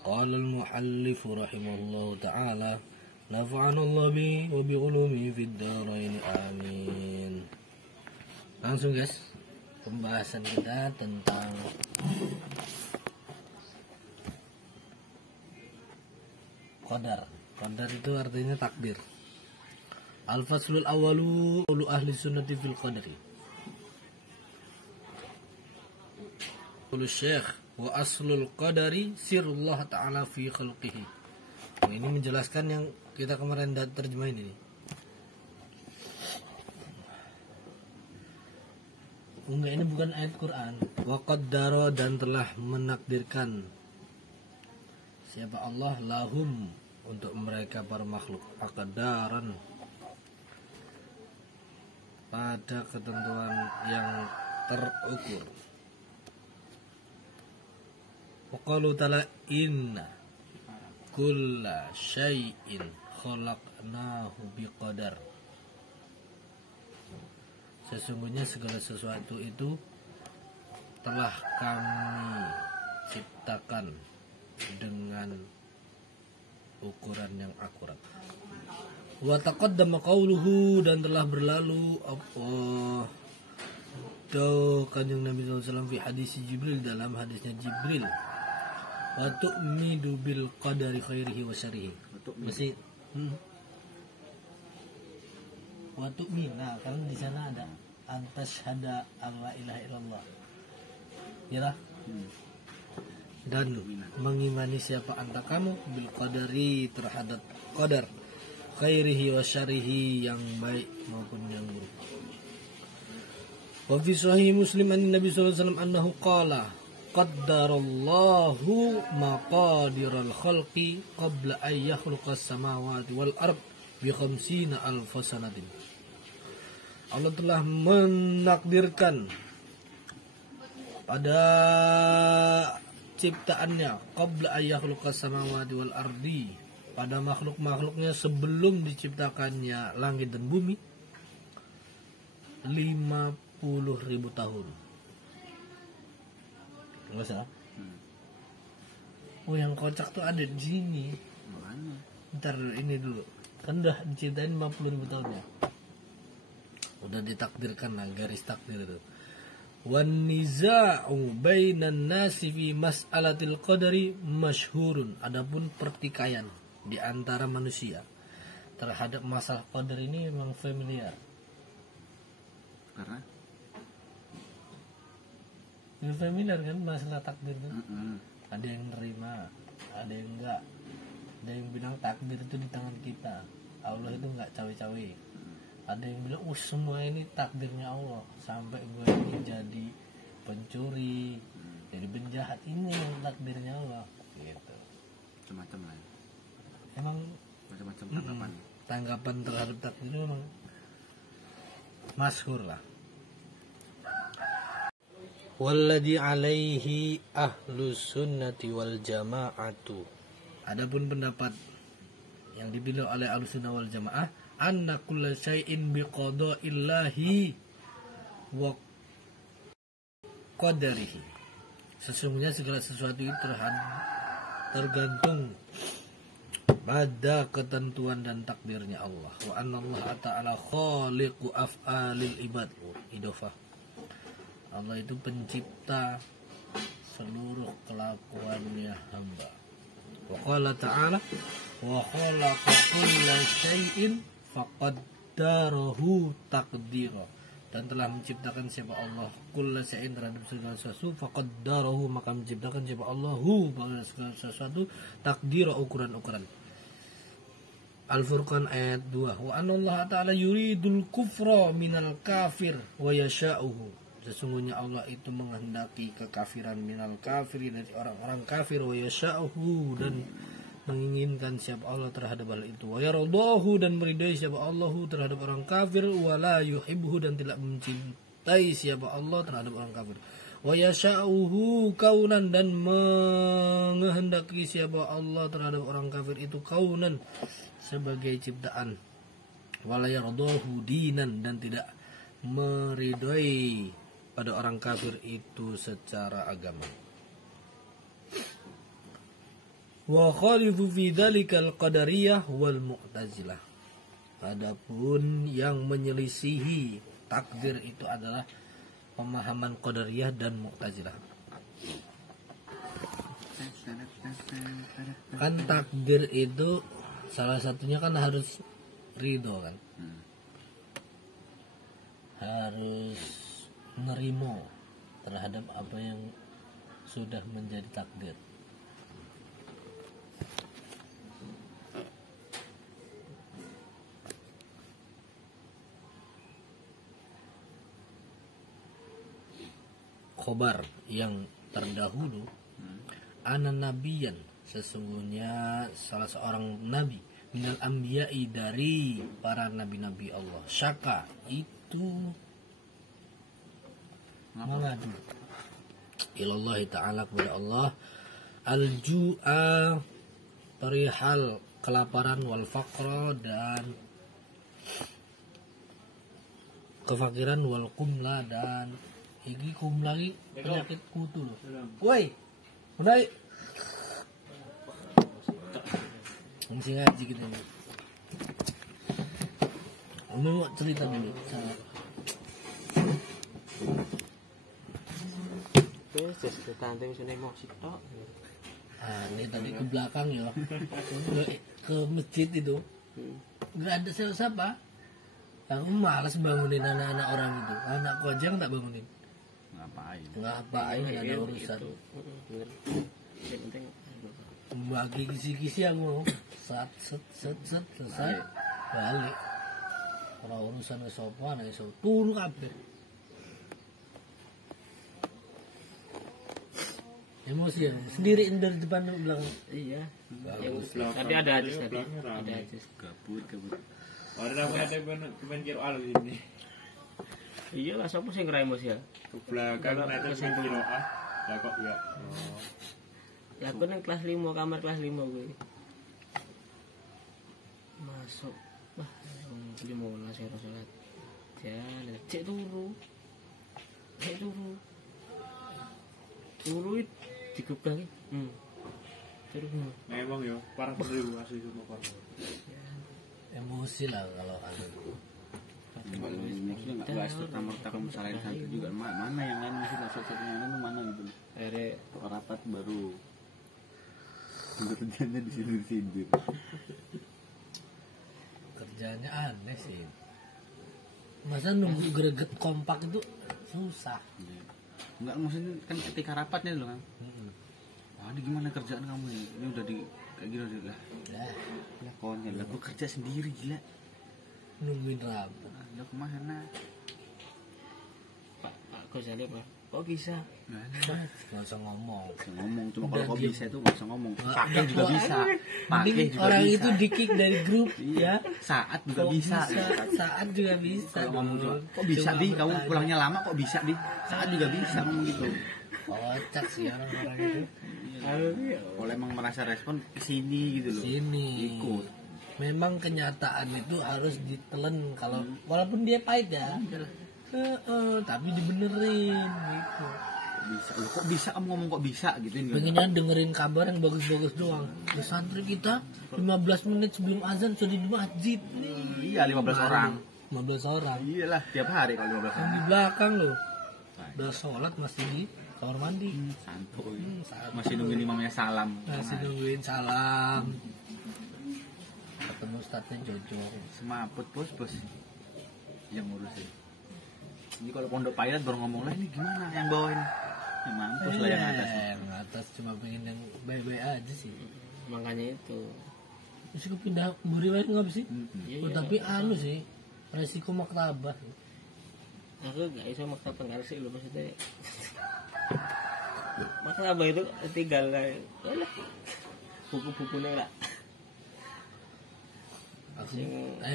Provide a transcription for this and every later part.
Qala al-muallif rahimahullahu ta'ala, nafa'ana Allah bi wa bi ulumi fid dharain amin. Langsung guys, pembahasan kita tentang qadar. Qadar itu artinya takdir. Al-faslul awalu ulu ahli sunnati fil qadari. Qul syekh wa aslul qadari sirullah ta'ala fi khalqihi. Nah, ini menjelaskan yang kita kemarin terjemahin ini. Enggak, ini bukan ayat Quran. Wa qaddara, dan telah menakdirkan siapa Allah lahum, untuk mereka para makhluk, aqdaran, pada ketentuan yang terukur. Wa qalu ta'ala inna kulla syai'in khalaqnahu biqadar. Sesungguhnya segala sesuatu itu telah kami ciptakan dengan ukuran yang akurat. Wa taqaddama qauluhu, dan telah berlalu apa kanjeng Nabi SAW fi hadis Jibril, dalam hadisnya Jibril, wa tu'minu bil qadari khairihi wa syarrihi. Masih wa tu'mina, karena di sana ada antasyhada alla ilaha illallah. Ya, dan mengimani siapa anta kamu bil qadari, terhadap qadar, khairihi wa syarrihi, yang baik maupun yang buruk. Wa fi sahih Muslim an Nabi sallallahu alaihi wasallam annahu qala qaddarallahu maqadiral khalqi qabla an yakhluqas samawati wal ard bi 50,000 sanatin. Allah telah menakdirkan pada ciptaannya qabla an yakhluqas samawati wal ardi, pada makhluk-makhluknya sebelum diciptakannya langit dan bumi, 50.000 tahun. Enggak salah. Oh, yang kocak tuh ada di sini. Ntar ini dulu. Kan udah diciptain 50.000 tahun ya. Udah ditakdirkan lah, garis takdir itu. Wan niza'u bainan nasi fi mas'alatil qadari masyhurun. Adapun pertikaian di antara manusia terhadap masalah qadar ini memang familiar. Karena ini familiar kan masalah takdir itu. Ada yang nerima, ada yang enggak. Ada yang bilang takdir itu di tangan kita, Allah itu enggak cawe-cawe. Ada yang bilang semua ini takdirnya Allah, sampai gue ini jadi pencuri, jadi penjahat, ini yang takdirnya Allah gitu. macam-macam lah. Emang Macam-macam tanggapan. Tanggapan terhadap takdir itu memang masyhur lah. Walladhi alaihi ahlus sunnati wal jama'atu. Adapun pendapat yang dipilih oleh ahlus sunnah wal jamaah, anna kulla syai'in biqada'illahi wa qadarihi. Sesungguhnya segala sesuatu itu tergantung pada ketentuan dan takdirnya Allah. Wa anna Allah ta'ala khaliqu af'alil ibad. Idofah. Allah itu pencipta seluruh kelakuannya hamba. Wa qala ta'ala wa khalaqa kulla syai'in faqaddarahu taqdira. Dan telah menciptakan siapa Allah kulla syai'in, terhadap segala sesuatu, faqaddarahu, maka menciptakan siapa Allahu pada segala sesuatu, takdira, ukuran-ukuran. Al-Furqan ayat 2. Wa anna Allah ta'ala yuridul kufra minal kafir wa yasha'uhu. Sesungguhnya Allah itu menghendaki kekafiran minal kafir, dari orang-orang kafir, wa yasha'uhu, dan menginginkan siapa Allah terhadap hal itu, wa yaradahu, dan meridai siapa Allah terhadap orang kafir, wa la yuhibbuhu, dan tidak mencintai siapa Allah terhadap orang kafir, wa yasha'uhu kaunan, dan menghendaki siapa Allah terhadap orang kafir itu kaunan, sebagai ciptaan, wa la yaradahu dinan, dan tidak meridai pada orang kafir itu secara agama. Wa khalifu fi dzalikal qadariyah wal mu'tazilah. Adapun yang menyelisihi takdir itu adalah pemahaman qadariyah dan mu'tazilah. Kan takdir itu salah satunya kan harus ridho kan. Harus nerimo terhadap apa yang sudah menjadi takdir. Khobar yang terdahulu, ana nabiyan, sesungguhnya salah seorang nabi, minal anbiya'i, dari para nabi-nabi Allah, syaka, itu mengadu ilallahi ta'ala, kepada Allah, al-ju'a, perihal kelaparan, wal faqra, dan kefakiran, wal kumla, dan iki kum lagi penyakit kutu loh. Woi, udah mesti ngaji kita nih. Mau cerita dulu. Terus tanteng sini mau sitok. Ini tadi ke belakang ya, ke masjid itu, nggak ada siapa-siapa. Aku malas bangunin anak-anak orang itu. Anakku aja yang tak bangunin. Ngapain nggak ada urusan. Bagi kisi-kisi aku mau set selesai balik. Kalau urusan ke sopan, turu kabeh. Emosi ya, sendiriin dari depan ke belakang. Iya. Bagus. Tapi ada hadis tadi. Ada hadis. Gabut. Orang ada kemen kiro alu ini. Iya lah, siapa sih ngerai emosi ya? Ke belakang nanti kemen kiro ah. Lah kok ya. Lah aku nang kelas 5, kamar kelas 5 gue. Masuk. Wah, beli mola saya salat. Jalan, cek turu. Turu digebrak. Terus Memang ya, parah seribu asli semua parah. Emosi lah kalau ada. Maksudnya nggak serta merta kamu salahin santri juga. Mana yang lain masih satu-satunya itu mana gitu. akhirnya Rapat baru kerjanya disindir-sindir. Kerjanya aneh sih. Masa nunggu greget kompak itu susah. Enggak, maksudnya kan ketika rapatnya loh kan. Wah, ini gimana kerjaan kamu nih? Ini udah di kayak gini lah. Lah konyol, lah gua kerja sendiri gila. Nungguin rapat. Lah kemana? Pak Ghazali apa? Kok bisa? Nah, Nggak usah ngomong. bisa ngomong, cuma Udah kalau kok diem. bisa itu nggak usah ngomong. Nggak, Pakai udah juga keluar. bisa. Pakai Mending juga orang bisa. itu di-kick dari grup ya. Saat juga Kok bisa. Saat juga bisa. Kalau ngomong dong. cuma, kok bisa Cuma di? Kamu bertanya. pulangnya lama kok bisa di? Saat juga bisa ngomong gitu. Kocak sih orang-orang itu. Kalau emang merasa respon kesini gitu loh. Sini. Ikut. Memang kenyataan itu harus ditelan kalau walaupun dia pahit ya. Tapi dibenerin gitu. Bisa. Loh, kok bisa kamu ngomong kok bisa gitu kan? Pengennya dengerin kabar yang bagus-bagus doang. Di santri kita 15 menit sebelum azan sudah di masjid. Iya 15 orang. 15 orang. Iyalah tiap hari kalau 15 Yang orang. di belakang loh. Udah sholat masih di kamar mandi. Santuy. Santuy. Masih nungguin imamnya salam. Masih nungguin salam. Ketemu ustadznya Jojo. Semaput bos. Yang ngurusin. Ini kalau pondok payat baru ngomong lah ini gimana yang bawain. Ya mampus lah yang atas. Yang atas cuma pengen yang baik-baik aja sih. Makanya itu. Terus aku pindah buriwari nggak sih? Iya, Oh, iya. tapi anu sih resiko maktabah. Aku gak bisa maktab tenggal sih loh maksudnya. Maktab itu tinggal kayak buku-bukunya lah.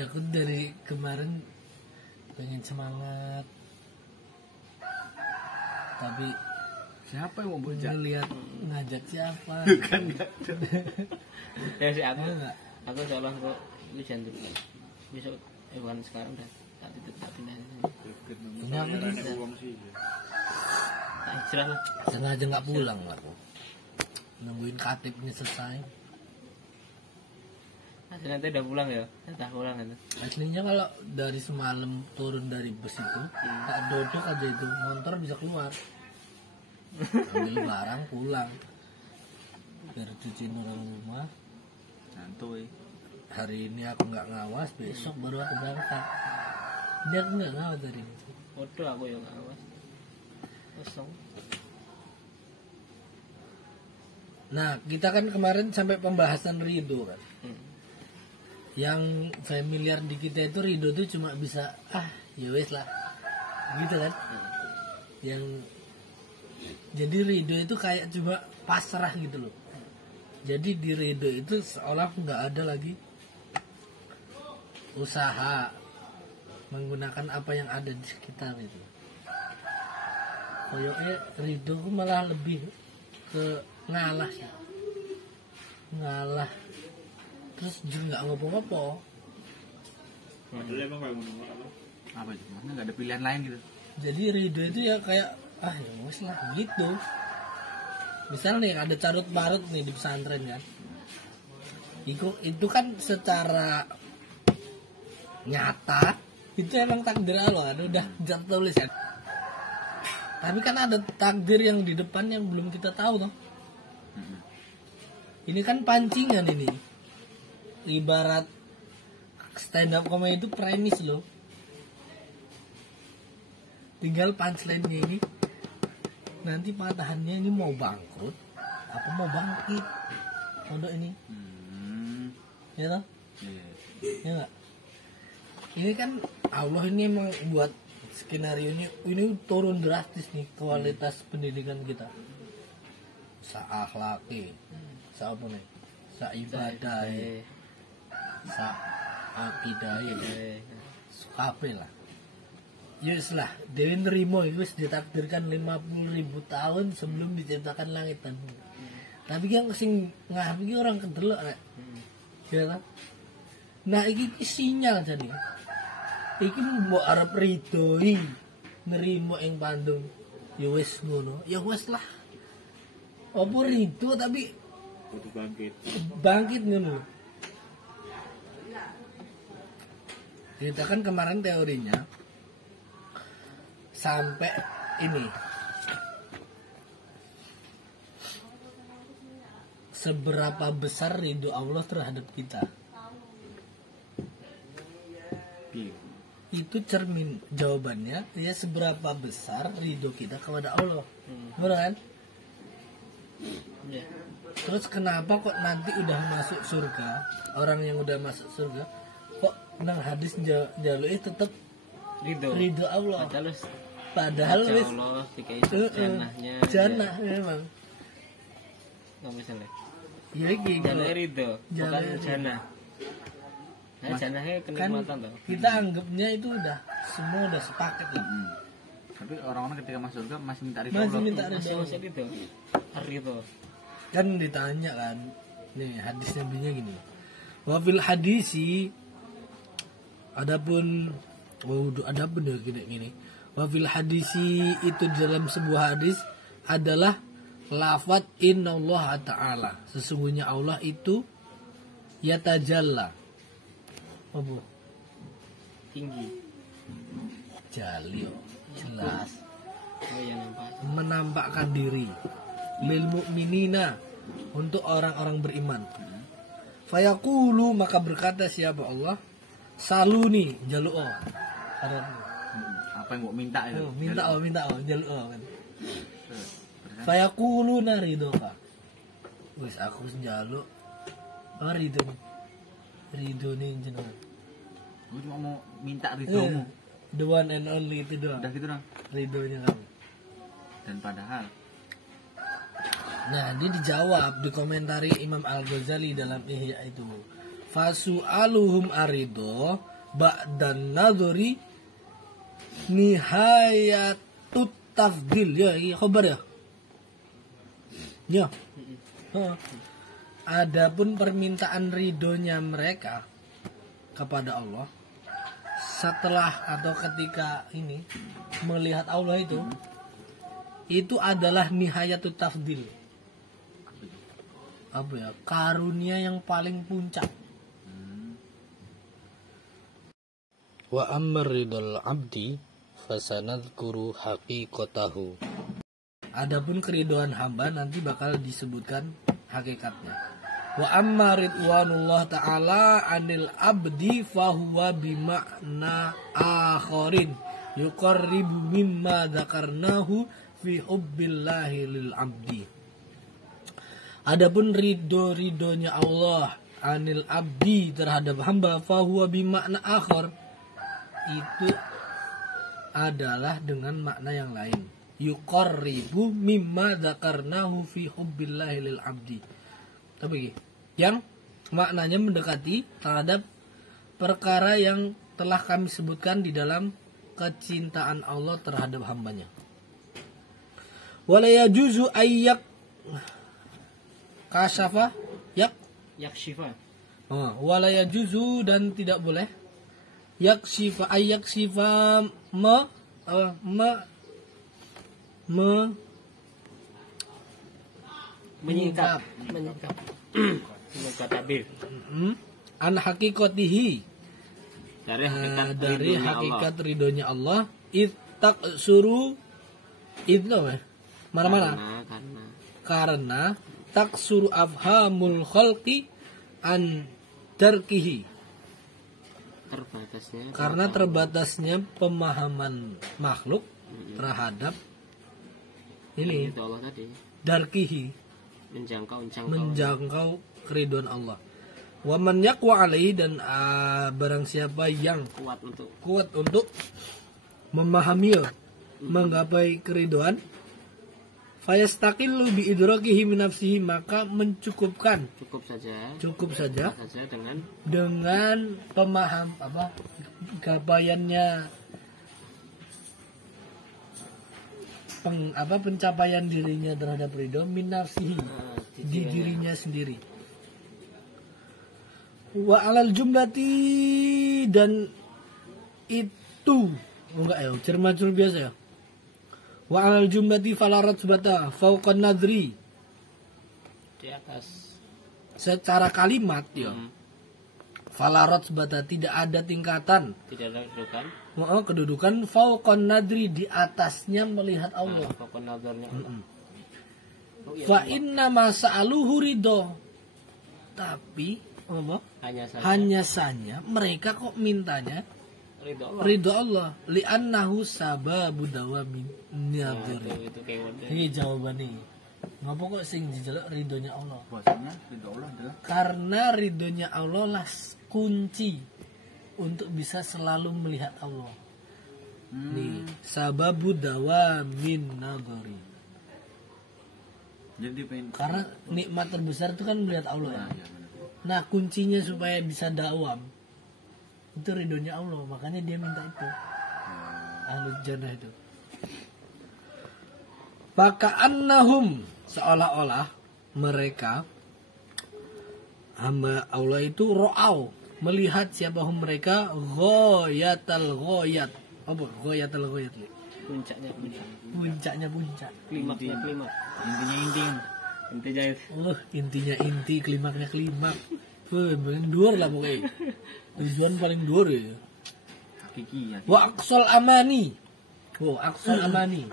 Aku dari kemarin pengen semangat, tapi Siapa yang mau bocah? ngelihat ngajak siapa? Kan enggak. Ya sih aku Enggak. aku seolah kok lu jangan besok bukan sekarang dah tak pindah Kenapa Ada bisa? uang sih. tak hijrah lah. Sengaja nggak pulang lah aku. Nungguin katibnya selesai. Nanti udah pulang ya, entah pulang kan. Aslinya kalau dari semalam turun dari bus itu, tak dodok aja itu motor bisa keluar, ambil barang pulang, biar cuciin orang rumah. Santuy. Hari ini aku nggak ngawas, besok baru aku berangkat. Dia aku nggak ngawas tadi. Waduh aku yang awas. Kosong. Nah, kita kan kemarin sampai pembahasan ridho kan. Yang familiar di kita itu ridho tuh cuma bisa ya wes lah, gitu kan. Yang jadi ridho itu kayak cuma pasrah gitu loh. Jadi di ridho itu seolah nggak ada lagi usaha menggunakan apa yang ada di sekitar itu. Koyoknya ridho ku malah lebih ke ngalah sih, ngalah terus juga nggak ngopo-ngopo. Padahal emang kayak ngono apa? Apa itu? Maksudnya nggak ada pilihan lain gitu. Jadi ridho itu ya kayak ya wes lah gitu. Misal nih ada carut marut nih di pesantren kan, itu kan secara nyata itu emang takdir Allah kan, udah tertulis kan. Tapi kan ada takdir yang di depan yang belum kita tahu toh. Ini kan pancingan ini. Ibarat stand up comedy itu premis loh. Tinggal punchline-nya ini. Nanti patahannya ini mau bangkrut apa mau bangkit. Pondok ini. Ya toh? Iya. Ya enggak? Ini kan Allah ini emang buat skenario ini turun drastis nih kualitas pendidikan kita. Sa-akhlaki, sa-apa nih? Sa-ibadah, sa-akidah, kabeh lah. Yes lah, Dewi nerimo itu ditakdirkan 50.000 tahun sebelum diciptakan langit dan bumi. Tapi yang sing ngah iki orang kedelok rek. Ya kan? Nah iki sinyal jadi. Iki mbok arep ridhoi nerimo ing Bandung. Ya wis ngono. Ya wis lah. Apa ridho tapi Kudu bangkit. bangkit ngono. Kita kan kemarin teorinya sampai ini seberapa besar ridho Allah terhadap kita. Itu cermin jawabannya ya seberapa besar ridho kita kepada Allah. Benar kan? Ya. Terus kenapa kok nanti udah masuk surga, orang yang udah masuk surga kok nang hadis jalui tetap ridho Allah. Padahal wis Allah jika itu janahnya jannah memang. Nggak misalnya. Ya iki Janah ridho, bukan Janah. janah. Nah, janahnya kan kenikmatan toh. kita anggapnya itu udah semua udah sepaket lah. Tapi orang-orang ketika masuk surga masih minta ridho Masih Allah. minta ridho. Masih ridho. Ridho. Kan ditanya kan, nih hadis nabinya gini. Wa fil hadisi adapun ya gini. Wa fil hadisi itu dalam sebuah hadis adalah lafaz innallaha ta'ala. Sesungguhnya Allah itu yatajalla. Apa? Tinggi. Jalio, jelas. Oh yang nampak. Menampakkan diri lil mu'minina untuk orang-orang beriman. Fayaqulu maka berkata siapa Allah? Saluni jaluk Apa yang mau minta itu? minta jaluk kan. Fayaqulu naridoka. Wis aku njaluk ridho. Ridho nih jenengan. Gue cuma mau minta ridhomu. The one and only itu doang. Udah gitu dong. Ridhonya kamu. Dan padahal Nah, dia dijawab, dikomentari Imam Al-Ghazali dalam Ihya itu. Fasu'aluhum arido ba'dan nadhuri nihayatut tafdil. Ya, ini khabar ya? Ya. Adapun permintaan ridhonya mereka kepada Allah setelah atau ketika ini melihat Allah itu adalah nihayatut tafdil. Apa ya, karunia yang paling puncak. Wa ammar ridul abdi fasanadhkuru haqiqatahu. Adapun keriduan hamba nanti bakal disebutkan hakikatnya. Wa amma ridwanullah ta'ala anil abdi fahuwa bima'na akharin yuqarribu mimma dzakarnahu fi hubbillahi lil abdi. Adapun ridhonya Allah anil abdi terhadap hamba fahuwa bima'na akhar, itu adalah dengan makna yang lain. Yuqarribu mimma dzakarnahu fi hubbillahi lil abdi. Tapi yang maknanya mendekati terhadap perkara yang telah kami sebutkan di dalam kecintaan Allah terhadap hambanya. Wala yajuzu ayyak kasyafa Yakshifa. Wala yajuzu, dan tidak boleh yakshifa Menyingkap. Tabir. An hakikatihi, dari dari hakikat ridhonya Allah. Itak suruh itu mana karena tak suruh afhamul khalqi an tarkihi, karena terbatasnya pemahaman makhluk terhadap ini Allah tadi. darkihi, menjangkau keridhaan Allah. Wa man yaqwa alaihi, dan barang siapa yang kuat untuk memahami menggapai keridhaan, fayastaqillu bi idrakihi min nafsihi, maka cukup saja dengan pemaham gapaiannya, pencapaian dirinya terhadap ridho min nafsihi, di dirinya sendiri. Wa alal jumlati, dan itu enggak ya, cermacul biasa ya. Wa alal jumlati falarat subata fauqan nadri, Di atas. secara kalimat ya. Falarat subata, tidak ada tingkatan, Tidak ada kedudukan. kedudukan fauqan nadri, di atasnya melihat Allah. Pokok nazarnya Allah. Fa inna masa'aluhu ridho, tapi hanya saja mereka kok mintanya Ridho Allah. ridho Allah, li'annahu sababu dawamin nadhri. Itu kayak Ini jawabannya. Ngapa kok sing dijelok ridhonya Allah? Bahasanya ridho Allah adalah Karena ridhonya Allah lah kunci untuk bisa selalu melihat Allah. Nih, sababu dawamin nadhri. jadi pengen Karena nikmat terbesar itu kan melihat Allah ya. Nah, kuncinya supaya bisa dawam itu ridhonya Allah, makanya dia minta itu. Ahlul jannah itu. Faka'annahum, seolah-olah mereka hamba Allah itu ro'au, melihat siapahum mereka ghayatal ghayat. Apa ghayatal ghayat? Puncaknya puncak. Klimaksnya klimak. intinya Intinya inti, klimaknya klimak. Paling dhuwur lah pokoknya. Tujuan paling dhuwur ya. hakiki ya. Wa aqsal amani. Aqsal amani.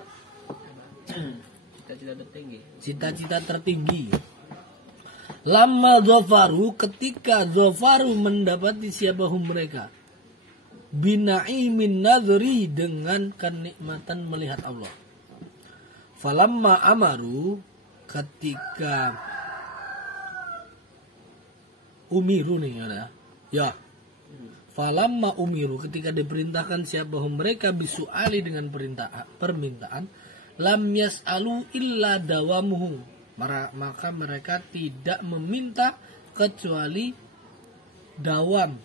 Cita-cita tertinggi. Cita-cita tertinggi. Lama dhafaru, ketika dhafaru mendapati siapahum mereka. Binaimin nadhri, dengan kenikmatan melihat Allah. Falamma amaru, ketika umiru nih ya. Falamma umiru, ketika diperintahkan siapahum mereka bisuali, dengan permintaan, lam yas'alu illa dawamuhu, maka mereka tidak meminta kecuali dawam.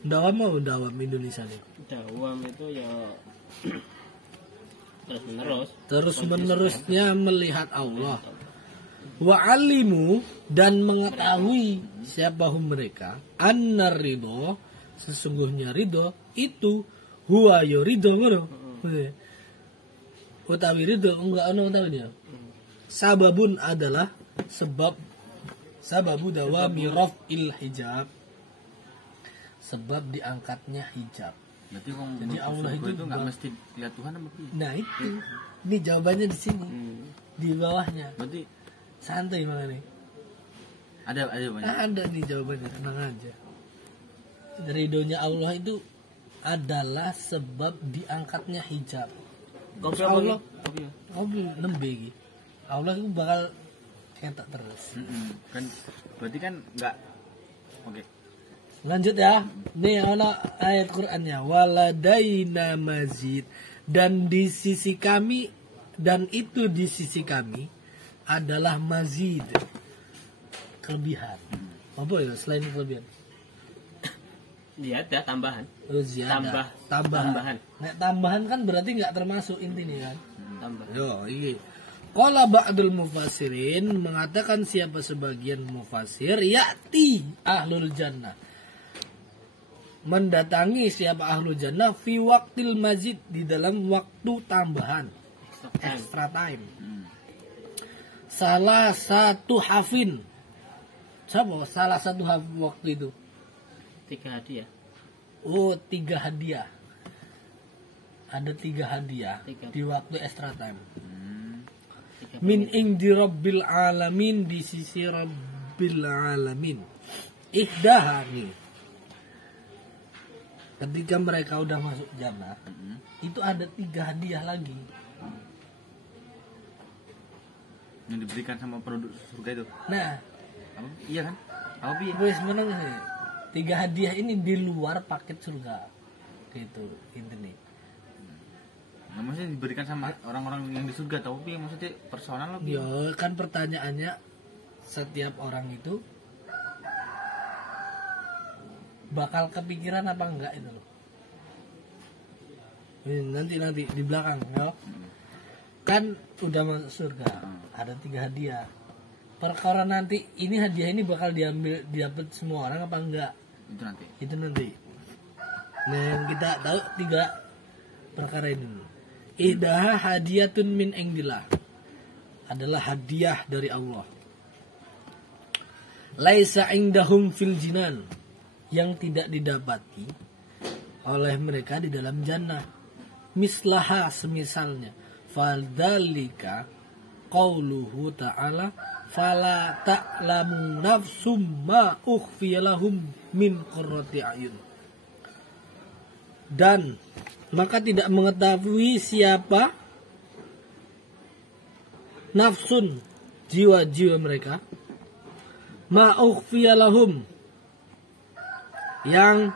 Dawam Indonesia nih. Dawam itu ya terus menerusnya melihat Allah. Wa alimu, dan mengetahui siapahum mereka, annar ridho, sesungguhnya ridho itu huwa yo ridho ngono. Utawi ridho enggak ono utawinya. Sababun adalah sebab, sababu dawami raf'il hijab, sebab diangkatnya hijab. Berarti wong Jadi mlebu Allah surga itu nggak mesti lihat Tuhan apa piye? Nah itu, ini jawabannya di sini, di bawahnya. Berarti Santai malah nih. ada banyak. Ada nih jawabannya, tenang aja. Ridhonya Allah itu adalah sebab diangkatnya hijab. Kopi Allah, Kopi ya? kopi nembe iki. Allah itu bakal ketok terus. Kan berarti kan nggak oke. Lanjut ya. Nih ana ayat Qur'annya, waladaina mazid, dan di sisi kami, dan itu di sisi kami adalah mazid, kelebihan. Apa ya selain kelebihan? Dia ada tambahan. Oh, ziyadah. Tambahan. Nek tambahan kan berarti nggak termasuk intinya kan? Tambah. Yo, iya. Qala ba'dul mufassirin, mengatakan siapa sebagian mufassir, ya'ti ahlul jannah, mendatangi siapa ahlul jannah fi waqtil mazid, di dalam waktu tambahan, extra time. Salah satu hafin. Siapa salah satu hafin waktu itu? 3 hadiah. Oh, 3 hadiah. Ada 3 hadiah 3. di waktu extra time. 3 Min indi rabbil alamin, di sisi rabbil alamin. Ihdaha nih. Ketika mereka udah masuk jannah, itu ada 3 hadiah lagi. Yang diberikan sama penduduk surga itu. Nah, Apa? Iya kan? Apa piye? wes menang sih. 3 hadiah ini di luar paket surga. Gitu, intinya. Nah, maksudnya diberikan sama orang-orang yang di surga tahu piye maksudnya personal lebih. Yo, kan pertanyaannya, setiap orang itu bakal kepikiran apa enggak itu loh. Ini nanti di belakang ya. Kan udah masuk surga, ada 3 hadiah. Perkara nanti ini hadiah ini bakal didapat semua orang apa enggak? Itu nanti. Itu nanti. Nah, yang kita tahu 3 perkara ini. Ihdaha hadiyatun min indillah, adalah hadiah dari Allah. Laisa indahum fil jinan, yang tidak didapati oleh mereka di dalam jannah. Mislaha, semisalnya. Fadzalika qauluhu ta'ala, fala ta'lamu nafsum ma ukhfiya lahum min qurrati ayun. Dan maka tidak mengetahui siapa nafsun, jiwa-jiwa mereka, ma ukhfiya lahum, yang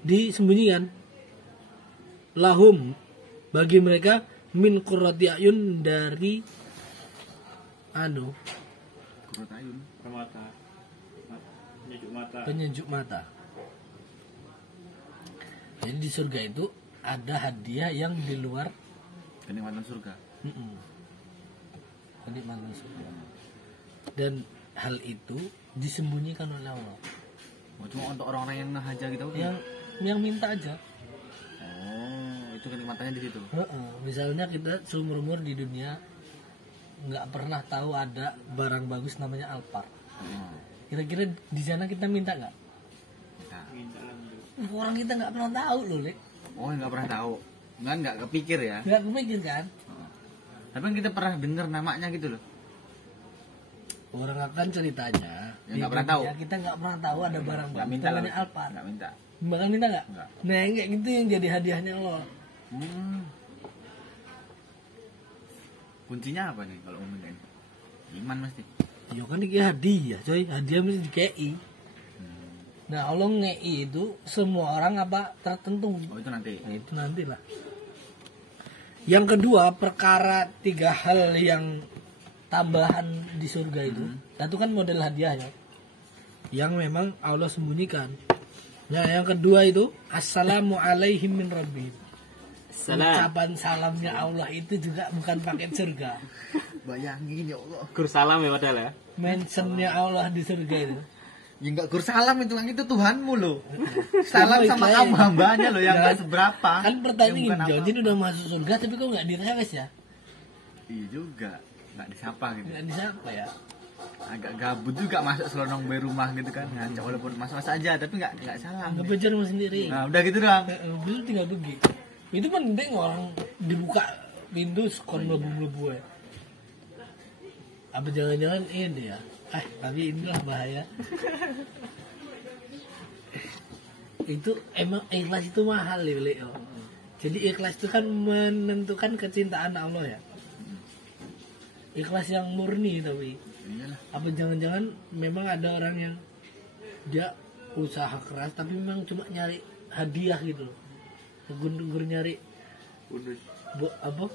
disembunyikan, lahum, bagi mereka, min qurrati ayun, dari Kurut ayun. Mata. Penyejuk mata. penyejuk mata. Jadi di surga itu ada hadiah yang di luar Kenikmatan surga. kenikmatan surga. Dan hal itu disembunyikan oleh Allah. Oh, cuma untuk orang-orang yang nahaja gitu. Yang minta aja. Oh, itu kenikmatannya di situ. Misalnya kita seumur umur di dunia nggak pernah tahu ada barang bagus namanya Alphard. Kira-kira di sana kita minta nggak? Nah. Minta lah. Orang kita nggak pernah tahu loh, Lek. Oh, nggak pernah tahu. Nggak kepikir ya. Nggak kepikir kan? Tapi kan kita pernah dengar namanya gitu loh. Orang akan ceritanya. Ya, di nggak pernah dunia tahu. Kita nggak pernah tahu ada barang Nggak bagus minta lah. namanya Alphard. Nggak minta. Bakal minta nggak? Nggak. Nah, kayak gitu yang jadi hadiahnya Allah. Kuncinya apa nih kalau mau minta ini? Iman mesti. Ya kan ini hadiah, coy. Hadiah mesti dikei. Nah, Allah ngei itu semua orang apa tertentu. Oh, itu nanti. Nah, itu nantilah. Yang kedua, perkara 3 hal yang tambahan di surga itu. Satu kan model hadiahnya, yang memang Allah sembunyikan. Nah, yang kedua itu assalamu alaihim min rabbihim. Salam. Ucapan salamnya Allah itu juga bukan paket surga. Bayangin ya Allah. Kur salam ya padahal ya. Mentionnya Allah di surga itu. Ya enggak kur salam itu kan itu Tuhanmu loh. Salam sama kamu hambanya loh yang enggak seberapa. Kan pertanyaan Yang bukan gini, apa-apa. jadi udah masuk surga tapi kok nggak direwes ya? Iya juga. Enggak disapa gitu. Nggak disapa ya? agak gabut juga masuk selonong bayi rumah gitu kan. Ngajak walaupun mas aja tapi nggak salah. Nggak belajar sama sendiri. Nah, udah gitu doang. Dulu tinggal pergi. Itu penting orang dibuka pintu skor melebu-melebu ya. Apa jangan-jangan ini ya? Tapi inilah bahaya. Itu emang ikhlas itu mahal ya, Leo. Jadi ikhlas itu kan menentukan kecintaan Allah ya. Ikhlas yang murni tapi. Iyalah. Apa jangan-jangan memang ada orang yang dia usaha keras tapi memang cuma nyari hadiah gitu. Gur nyari apa?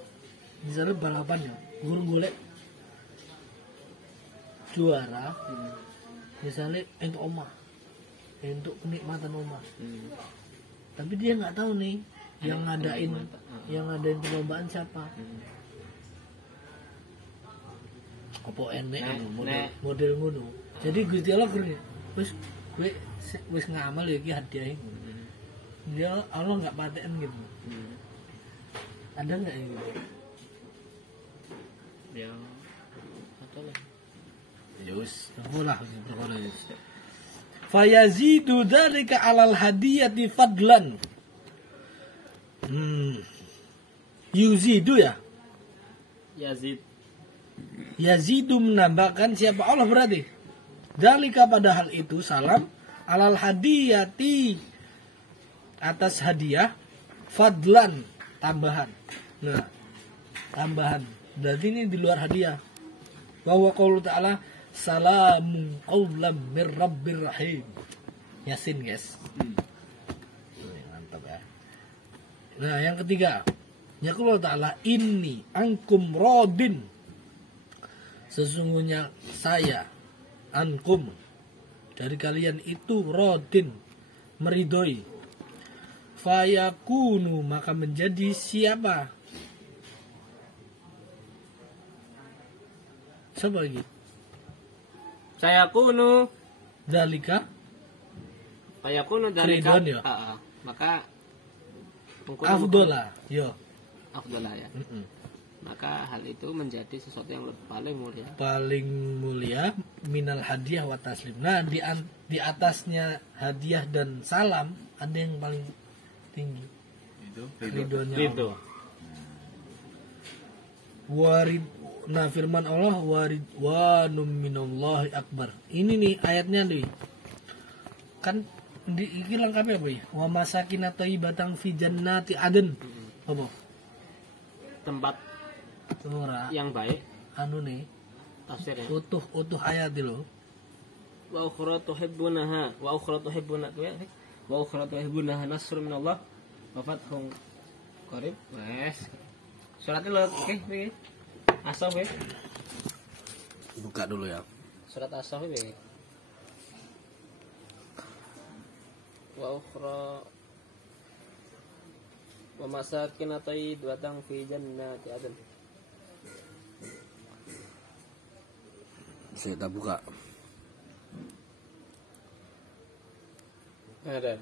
Misalnya balapan ya, gur golek juara. Misalnya untuk omah. Untuk kenikmatan omah. Tapi dia nggak tahu nih yang ngadain perlombaan siapa. Apa enek model ngono. Jadi Gusti Allah gini, wis ngamal ya iki hadiah. Dia Allah nggak paten gitu. Ada nggak yang gitu? Ya, atau lah. Yus, lah perkara yus. Fayazidu dzalika 'alal hadiyati fadlan. Yuzidu ya. Yazidu menambahkan siapa Allah berarti. Dzalika pada hal itu salam 'alal hadiyati atas hadiah fadlan tambahan. Nah, tambahan. Berarti ini di luar hadiah. Bahwa qaulu ta'ala salamun qaulam mir rabbir rahim. Yasin, guys. Mantap ya. Nah, yang ketiga. Yaqulu ta'ala inni ankum radin. Sesungguhnya saya ankum dari kalian itu radin, meridhoi. Fayakunu maka menjadi siapa? Siapa lagi? Saya kuno Dalika dari Ridwan ya? Maka Afdola yo. Afdola ya. Maka hal itu menjadi sesuatu yang paling mulia. Paling mulia minal hadiah wa taslim. Nah, di atasnya hadiah dan salam ada yang paling tinggi. Itu Ridhonya Ridho. Allah. Warid. Nah, firman Allah waridwanum minallahi akbar. Ini nih ayatnya nih. Kan iki lengkapnya apa ya? Wa masakin thayyibatan fi jannati adn. Apa? Tempat Ora. yang baik. Anu nih. Tafsirnya. Utuh ayat itu. Wa ukhra tuhibbunaha wa ukhra tuhibbuna ya. Wa ukhra tuhibbunaha nasrun minallah wa fathun qarib. Wes. Suratnya lo oke. Asaf ya. Buka dulu ya. Surat Asaf ya. Wa ukhra wa masakin tayyibatan fi jannati adn. Saya tak buka. Ada.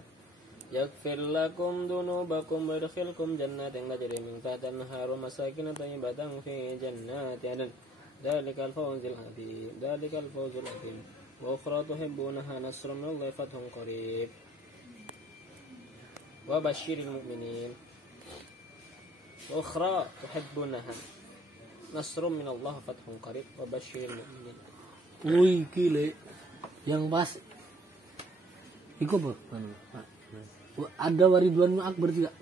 Yaghfir lakum dunubakum wa yadkhilkum jannatin tajri min tahtiha al-anhar wa masakin tayyibatan fi jannati adn. Dzalikal fawzul 'adzim. Dzalikal fawzul 'adzim. Wa ukhra tuhibbunaha nasrun minallahi fathun qarib. Wa basyiril mu'minin. Wa ukhra tuhibbunaha nasrun minallahi fathun qarib wa basyiril mu'minin. Wih, gile. Yang pas iku apa? Ada waridwan akbar juga.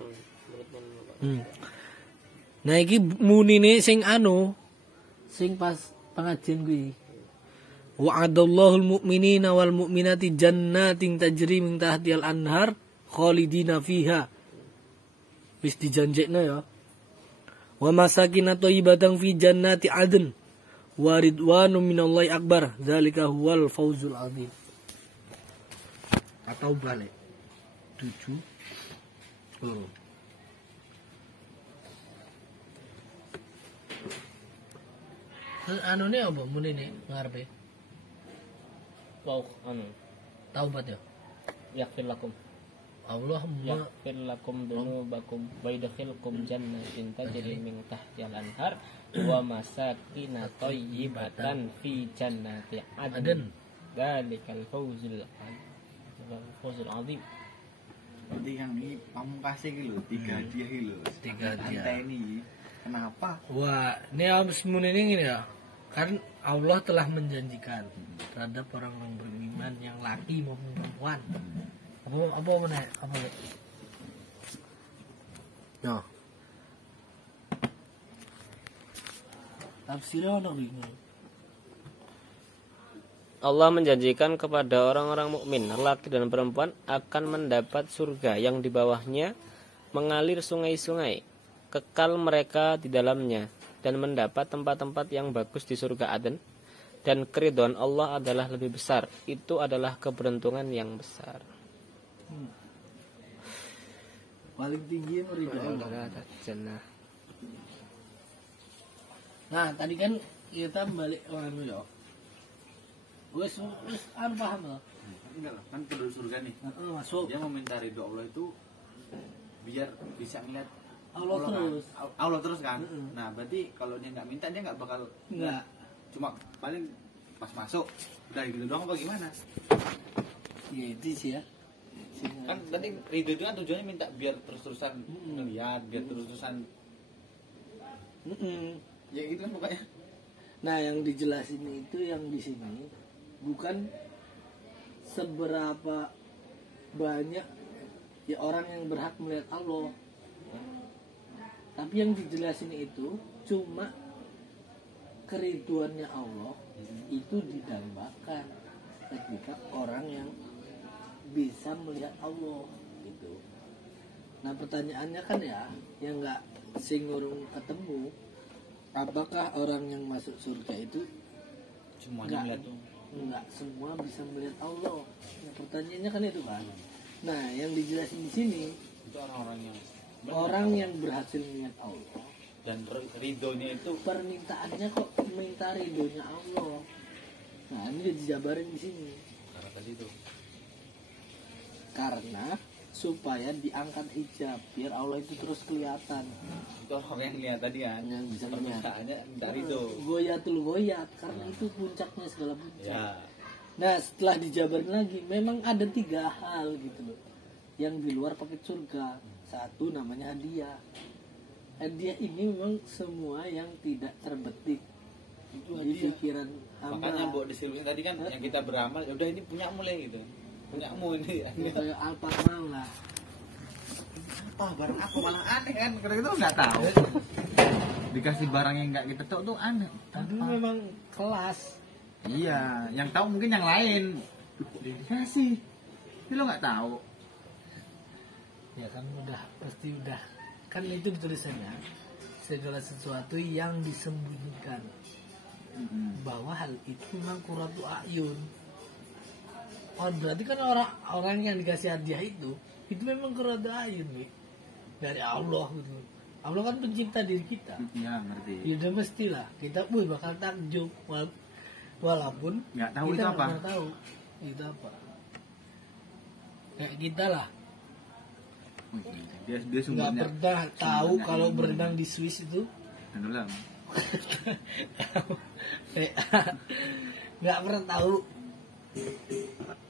Nah, iki munine sing anu sing pas pengajian kuwi. Wa'adallahu al-mu'minina wal mu'minati jannatin tajri min tahtiha al-anhar khalidina fiha. Wis dijanjekna ya. Wa masakin thayyibatan fi jannati adn. Waridwanum minallahi akbar. Dzalika huwal fawzul 'adzim. Atau balik 7 anu ini apa mun ini ngarepe Wow, taubat ya yaghfir lakum. Allahumma Yaghfir lakum dunubakum wa yadkhilkum jannatin tajri min tahtiha al-anhar wa masakin thayyibatan fi jannati adn. Dzalikal fawzul azim. Berarti yang ini pamungkas iki lho, 3 hadiah iki lho. 3 hadiah. Ini kenapa? Wah, ini semuanya ini gini ya. Kan Allah telah menjanjikan terhadap orang-orang beriman yang laki maupun perempuan. Apa mana? Apa? Ya. Tafsirnya ono ini. Allah menjanjikan kepada orang-orang mukmin, laki dan perempuan akan mendapat surga yang di bawahnya mengalir sungai-sungai, kekal mereka di dalamnya dan mendapat tempat-tempat yang bagus di surga Aden, dan keridhaan Allah adalah lebih besar. Itu adalah keberuntungan yang besar. Paling tinggi ridho Allah. Jannah. Nah, tadi kan kita balik anu ya. Wes paham loh. Enggak lah, kan penduduk surga nih. Masuk. Dia meminta ridho Allah itu biar bisa ngeliat Allah terus. Allah terus kan. Nah, berarti kalau dia nggak minta dia nggak bakal Enggak. cuma paling pas masuk udah gitu doang apa gimana? Ya itu sih ya. Kan berarti ridho itu kan tujuannya minta biar terus-terusan ngeliat, biar terus-terusan ya gitu kan pokoknya. Nah, yang dijelasin itu yang di sini bukan seberapa banyak ya orang yang berhak melihat Allah. Tapi yang dijelasin itu cuma keriduannya Allah itu didambakan ketika orang yang bisa melihat Allah gitu. Nah, pertanyaannya kan ya, yang nggak singurung ketemu, apakah orang yang masuk surga itu Semuanya ngeliat tuh. nggak semua bisa melihat Allah? Nah, pertanyaannya kan itu kan. Nah, yang dijelasin di sini Itu orang-orang yang orang yang berhasil melihat Allah, dan ridhonya itu permintaannya kok minta ridhonya Allah. Nah, ini udah dijabarin di sini. karena tadi tuh Karena supaya diangkat hijab biar Allah itu terus kelihatan. itu orang yang lihat tadi kan Yang bisa melihat. permintaannya minta ridho. Goyatul goyat, karena itu puncaknya segala puncak. Ya. Nah, setelah dijabarin lagi, memang ada 3 hal gitu loh yang di luar paket surga. Satu namanya hadiah. Hadiah ini memang semua yang tidak terbetik di pikiran Makanya hamba. buat disiluin tadi kan yang kita beramal ya udah ini punya mulai gitu. Punyamu ini. Kayak apa mau lah. Apa barang apa malah aneh kan karena kita nggak tahu. Dikasih barang yang nggak kita tahu tuh aneh. Tapi memang kelas. Iya, yang tahu mungkin yang lain. Dikasih. Tapi lo nggak tahu. Ya kan udah pasti udah. Kan itu tulisannya segala sesuatu yang disembunyikan. Bahwa hal itu memang qurratu a'yun. Oh, berarti kan orang yang dikasih hadiah itu memang qurratu a'yun nih. Dari Allah gitu. Allah kan pencipta diri kita. Iya, ngerti. Ya udah mestilah kita bakal takjub walaupun Nggak tahu kita itu nggak apa. pernah tahu itu apa. Kayak kita lah Dia nggak sumbernya. pernah tahu sumbernya kalau ilmu. berenang di Swiss itu Tenggelam. nggak pernah tahu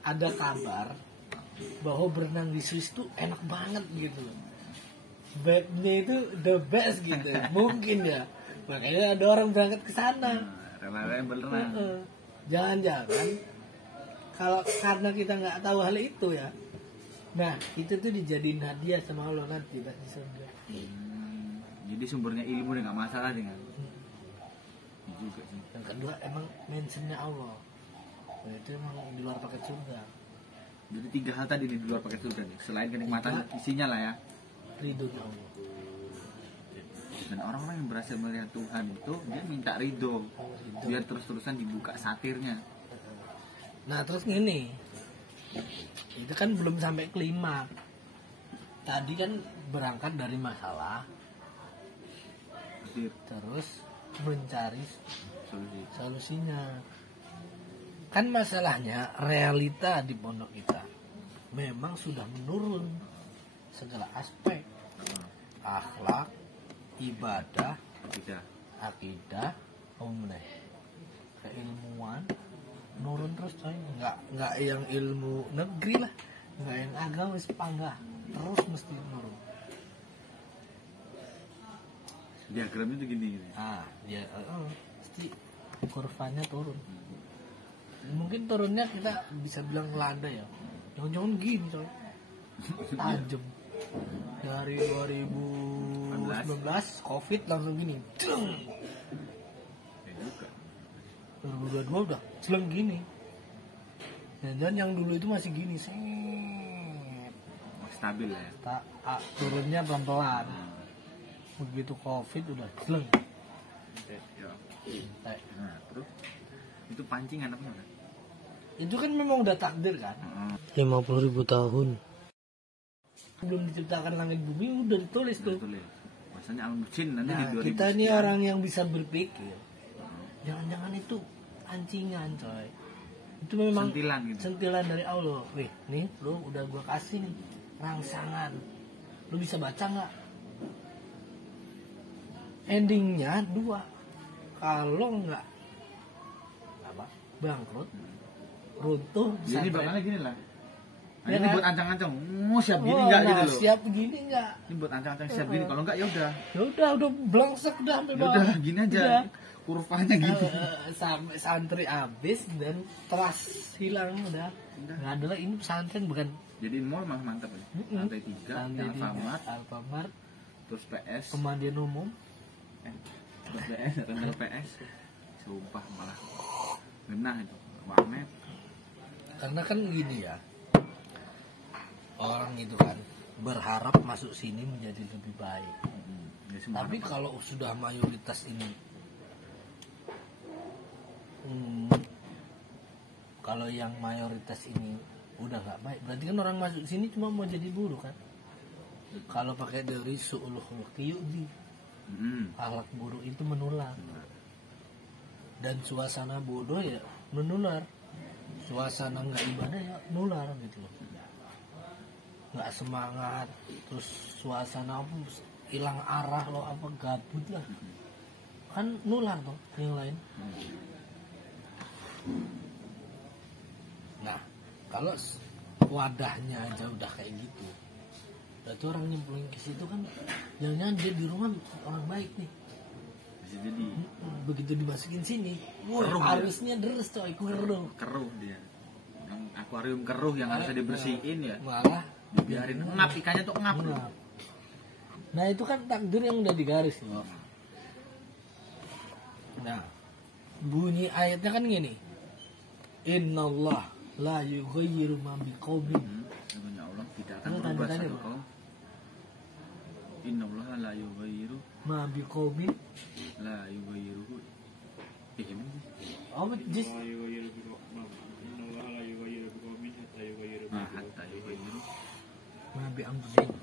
ada kabar bahwa berenang di Swiss itu enak banget gitu. Vibe-nya itu the best gitu. Mungkin ya. Makanya ada orang berangkat ke sana. Rela-rela berenang. Jangan-jangan kalau karena kita nggak tahu hal itu ya. Nah, itu tuh dijadiin hadiah sama Allah nanti pas di surga. Jadi sumbernya ilmu udah nggak masalah dengan. Juga sih. Yang kedua emang mentionnya Allah. Nah, itu emang di luar paket surga. Jadi 3 hal tadi di luar paket surga nih. Selain kenikmatan isinya lah ya. Ridhonya Allah. Dan orang-orang yang berhasil melihat Tuhan itu dia minta ridho. Biar terus-terusan dibuka satirnya. Nah, terus gini. Itu kan belum sampai kelima. Tadi kan berangkat dari masalah, Satir, terus mencari solusi. solusinya. Kan masalahnya realita di pondok kita memang sudah menurun segala aspek, akhlak, ibadah, Tidak. akidah, keilmuan nurun terus coy, nggak yang ilmu negeri lah, nggak yang agama sepangga, terus mesti nurun. Diagramnya tuh gini. Ya pasti kurvanya turun. Mungkin turunnya kita bisa bilang landai ya, jangan-jangan gini coy, tajam. Dari 2019 COVID langsung gini, 2022 udah seleng gini. Dan yang dulu itu masih gini, Stabil ya. Turunnya pelan-pelan. Begitu COVID udah seleng. Nah, terus itu pancingan apa enggak? Itu kan memang udah takdir kan. 50.000 tahun belum diciptakan langit bumi udah ditulis tuh. Masanya al-mujin nanti Nah, di 2000 kita ini sekian. orang yang bisa berpikir. Jangan-jangan itu pancingan coy. Itu memang Sentilan gitu. sentilan dari Allah. Wih, nih lu udah gua kasih nih rangsangan. Lu bisa baca nggak? Endingnya 2. Kalau nggak bangkrut, runtuh, Jadi pesantren. bakalnya gini lah. Ya Nah, ini kan? buat ancang-ancang. Siap gini enggak gitu loh. Siap gini nggak? Ini buat ancang-ancang siap gini. Kalau enggak ya udah. Ya udah blangsek udah sampai Ya bawah. udah gini aja. Udah. Kurvanya gitu. Sampai santri habis dan teras hilang udah. Nggak ada lah, ini pesantren bukan. Jadi mall malah mantap ya. Lantai 3, Lantai tiga, Alfamart, Alfamart, terus PS, pemandian umum. terus PS, rental PS. Sumpah malah genah itu. Warnet. Karena kan gini ya, orang itu kan berharap masuk sini menjadi lebih baik. Ya, semua Tapi harapan. kalau sudah mayoritas ini, kalau yang mayoritas ini udah nggak baik, berarti kan orang masuk sini cuma mau jadi buruh kan? Kalau pakai teori su'ul khuluqi yu'di, akhlak buruk itu menular, dan suasana bodoh ya menular, suasana nggak ibadah ya nular gitu loh, nggak semangat, terus suasana apa hilang arah lo apa gabut lah, kan nular tuh yang lain. Nah, kalau wadahnya aja udah kayak gitu, berarti orang nyemplungin ke situ kan jangan-jangan dia di rumah orang baik nih. Bisa jadi Begitu dimasukin sini, wah Keruh dia. arusnya deres coy, keruh. keruh dia. Yang akuarium keruh yang harusnya dibersihin ya. Malah Dibiarin ngap, ikannya tuh ngap. ngap. Nah itu kan takdir yang udah digaris loh. Nah bunyi ayatnya kan gini, Innallah la yughayyiru ma biqaumin. Namanya Allah tidak akan Lu berubah tanda-tanda, satu Bang. kaum. Innallaha la yughayyiru Ma biqaumin. la yughayyiruhu. Emang Oh, jis. hatta yughayyiru. Ma bi anfusihim.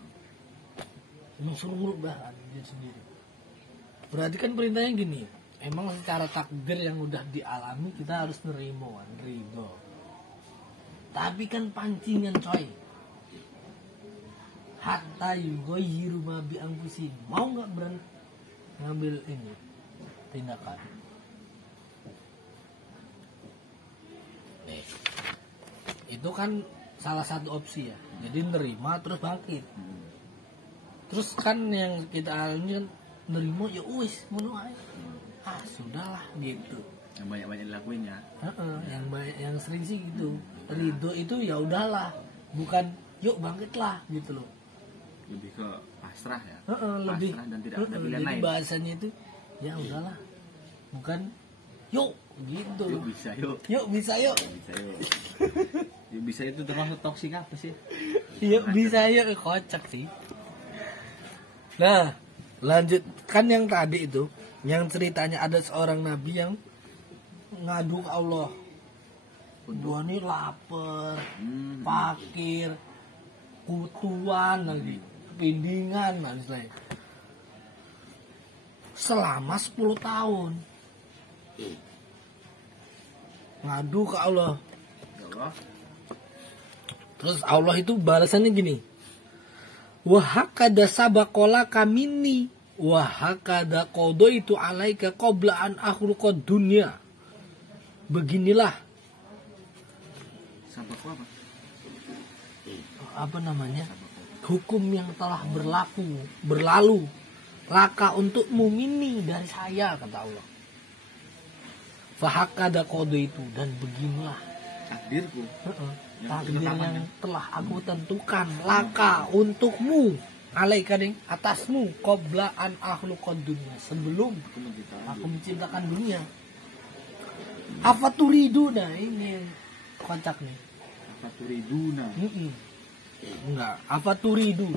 Emang suruh ngubah dia sendiri. Berarti kan perintahnya gini. Emang secara takdir yang udah dialami kita harus nerimo, ridho. Tapi kan pancingan coy. Hatta yughayyiru ma bi anfusihim. Mau nggak berani ngambil ini tindakan? Nih, itu kan salah satu opsi ya. Jadi nerima terus bangkit. Terus kan yang kita alami kan nerima ya wis ngono ae. Sudahlah gitu. Yang banyak-banyak dilakuin ya. Yang sering sih gitu. Ridho itu ya udahlah, bukan yuk bangkitlah gitu loh. Lebih ke pasrah ya. Lebih Pasrah dan tidak ada pilihan jadi lain. bahasanya itu ya udahlah, bukan yuk gitu. Yuk bisa yuk. Yuk bisa yuk. Bisa yuk. Yuk bisa itu termasuk toksik apa sih? Yuk bisa yuk, kocak sih. Nah, lanjut kan yang tadi itu, yang ceritanya ada seorang nabi yang ngadu ke Allah. Gua nih lapar, fakir, kutuan lagi, pindingan dan lain. Selama 10 tahun ngadu ke Allah. Ya Allah. Terus Allah itu balasannya gini. Wa hakada sabaqola kamini wa hakada qadaitu alaika qabla an akhluqad dunya. Beginilah Sabaku apa namanya? Hukum yang telah berlalu laka untukmu mini dari saya, kata Allah. Fahakada kode itu, dan beginilah takdirku. Takdir yang telah aku tentukan laka untukmu, alaika ding, atasmu, qabla an akhluqad dunya, sebelum aku menciptakan dunia. Apa turiduna, ini kocak nih. Apa turiduna? Enggak, apa turidu?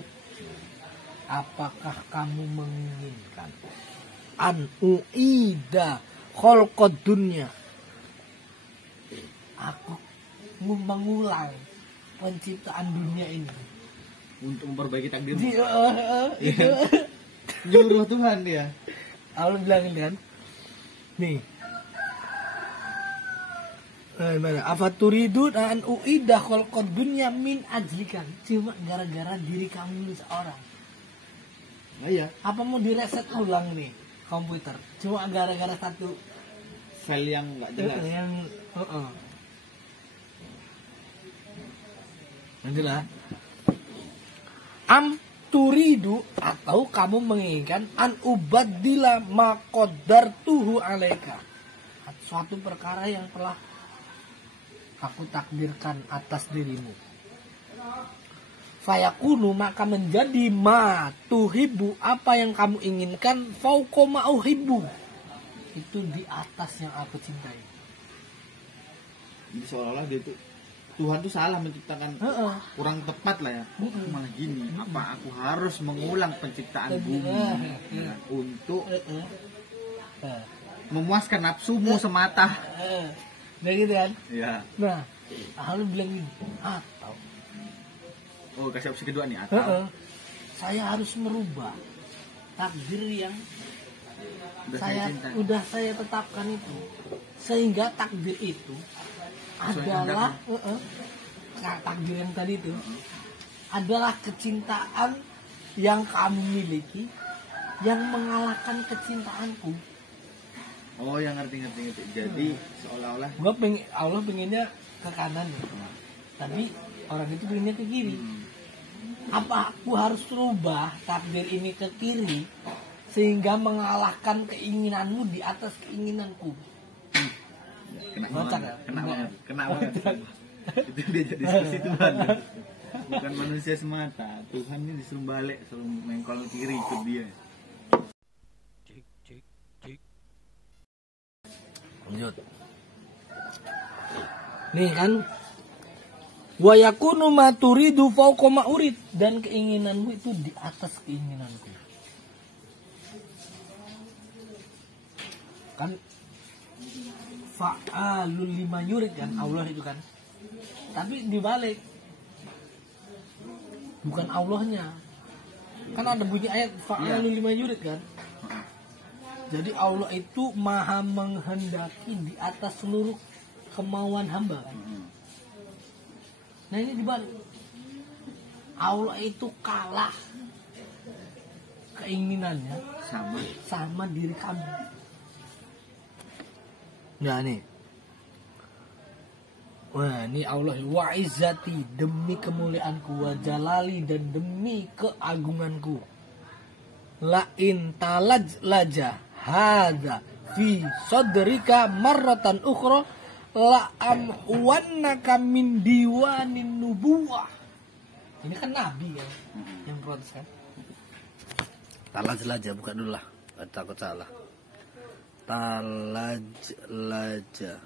Apakah kamu menginginkan an uida khalqad dunya, aku mengulang penciptaan dunia ini untuk memperbaiki takdir? Itu Nyuruh Tuhan dia. Allah bilang kan, nih, mana? Afaturidu an uida khalqad dunya min ajlikan, cuma gara-gara diri kamu seorang. Nah, iya. Apa mau direset ulang nih komputer? Cuma gara-gara satu File yang nggak jelas. yang nantilah. Am turidu, atau kamu menginginkan an ubaddila ma qaddartuhu alaika, suatu perkara yang telah aku takdirkan atas dirimu. Fayakunu, maka menjadi ma tuhibu, apa yang kamu inginkan, fauqa ma uhibbu, itu di atas yang aku cintai. Jadi seolah-olah dia tuh Tuhan tuh salah menciptakan, kurang tepat lah ya. Malah gini, apa aku harus mengulang penciptaan bumi untuk memuaskan nafsumu semata? Nah gitu kan? Iya. Nah, Allah bilang gini, atau Kasih opsi kedua nih, atau saya harus merubah takdir yang udah saya tetapkan itu, sehingga takdir itu adalah takdir yang tadi itu adalah kecintaan yang kamu miliki yang mengalahkan kecintaanku. Oh, yang ngerti. Jadi seolah-olah Allah pengennya ke kanan ya, tapi orang itu pengennya ke kiri. Apa aku harus rubah takdir ini ke kiri sehingga mengalahkan keinginanmu di atas keinginanku? Kena banget. Itu dia jadi diskusi Tuhan. Bukan manusia semata. Tuhan ini disuruh balik, suruh mengkol kiri ikut dia. Lanjut. Nih kan, wa yakunu ma turidu fawqa ma urid, dan keinginanmu itu di atas keinginanku. Kan fa'alul lima yurid kan Allah itu kan. Tapi dibalik, bukan Allahnya. Kan ada bunyi ayat fa'alul lima yurid kan. Jadi Allah itu maha menghendaki di atas seluruh kemauan hamba kan. Nah ini dibalik, Allah itu kalah keinginannya sama diri kamu. Nah nih, wah ini Allah, wa izzati, demi kemuliaanku, wa jalali, dan demi keagunganku, la in talaj laja hadza fi sadrika marratan ukhra la amwannaka min diwanin nubuwah. Ini kan nabi ya yang protes kan. Talaj laja, buka dulu lah, takut salah. Talaj laja.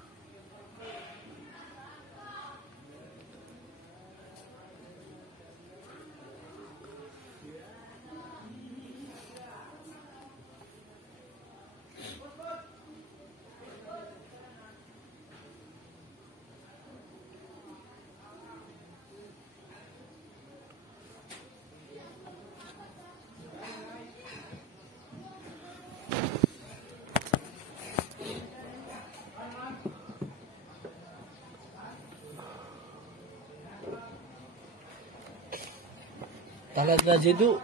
Talaj laja itu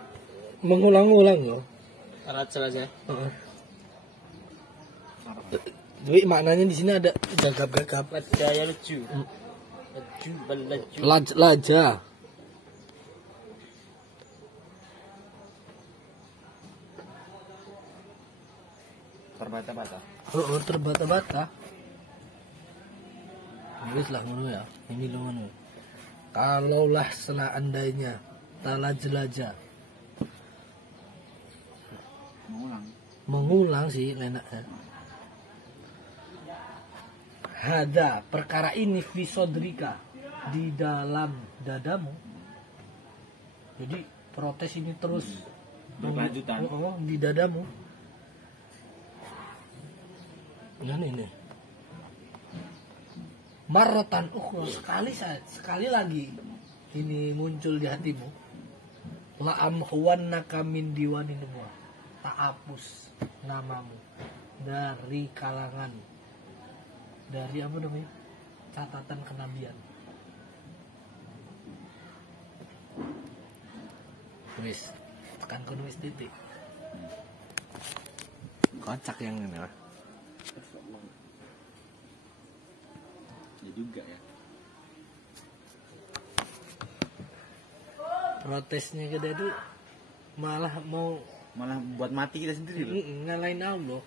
mengulang-ulang loh. Syarat saja. Jadi maknanya di sini ada gagap-gagap. Laja ya lucu. Laju balaju. Laja. Terbata-bata. Terbata-bata. Tulis lah ngono ya. Ini lo ngono. Kalaulah seandainya talajlaja. Mengulang sih lenaknya. Hada perkara ini fisodrika di dalam dadamu. Jadi protes ini terus Berkelanjutan. di dadamu. Ini marrotan sekali lagi ini muncul di hatimu. La amhuwannaka min diwani nubuwah. Tak hapus namamu dari kalangan, dari apa namanya, catatan kenabian. Wis tekan kono wis titik. Kocak yang ini lah. Ya juga ya. Protesnya kita itu malah mau Malah buat mati kita sendiri loh. ngalahin Allah.